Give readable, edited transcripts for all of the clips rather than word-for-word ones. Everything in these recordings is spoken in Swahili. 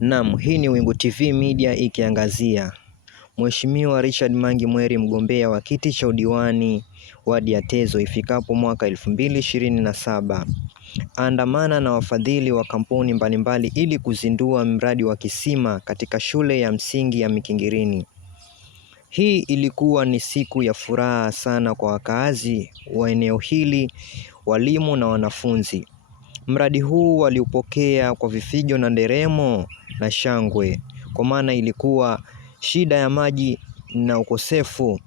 Naam, hii ni Wingu TV Media ikiangazia Mheshimiwa Richard Mangi Mweri, mgombea wa kiti cha udiwani wadi ya Tezo ifikapo mwaka 2027. Andamana na wafadhili wa kampuni mbalimbali ili kuzindua mradi wa kisima katika shule ya msingi ya Mikingirini. Hii ilikuwa ni siku ya furaha sana kwa wakaazi wa eneo hili, walimu na wanafunzi. Mradi huu waliupokea kwa vifijo na nderemo na shangwe, kwa maana ilikuwa shida ya maji na ukosefu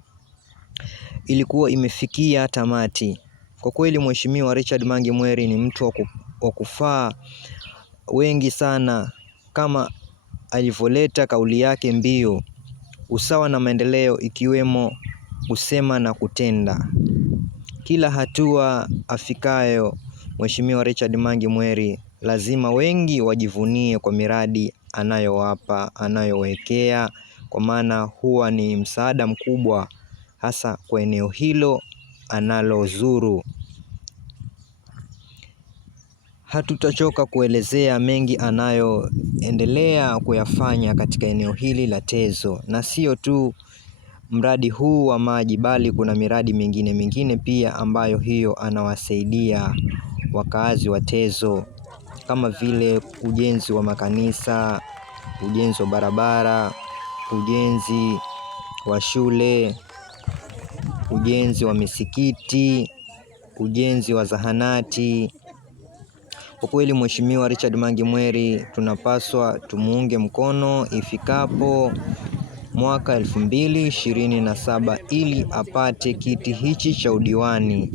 ilikuwa imefikia tamati. Kwa kweli Mheshimiwa Richard Mangi Mweri ni mtu wa kufaa wengi sana, kama alivyoleta kauli yake mbiu usawa na maendeleo, ikiwemo kusema na kutenda. Kila hatua afikayo Mheshimiwa Richard Mangi Mweri lazima wengi wajivunie kwa miradi anayowapa, anayowekea, kwa maana huwa ni msaada mkubwa hasa kwa eneo hilo analozuru. Hatutachoka kuelezea mengi anayoendelea kuyafanya katika eneo hili la Tezo, na sio tu mradi huu wa maji, bali kuna miradi mingine pia ambayo hiyo anawasaidia wakazi wa Tezo, kama vile ujenzi wa makanisa, ujenzi wa barabara, ujenzi wa shule, ujenzi wa misikiti, ujenzi wa zahanati. Kwa kweli Mheshimiwa Richard Mangi Mweri tunapaswa tumuunge mkono ifikapo mwaka 2027 ili apate kiti hichi cha udiwani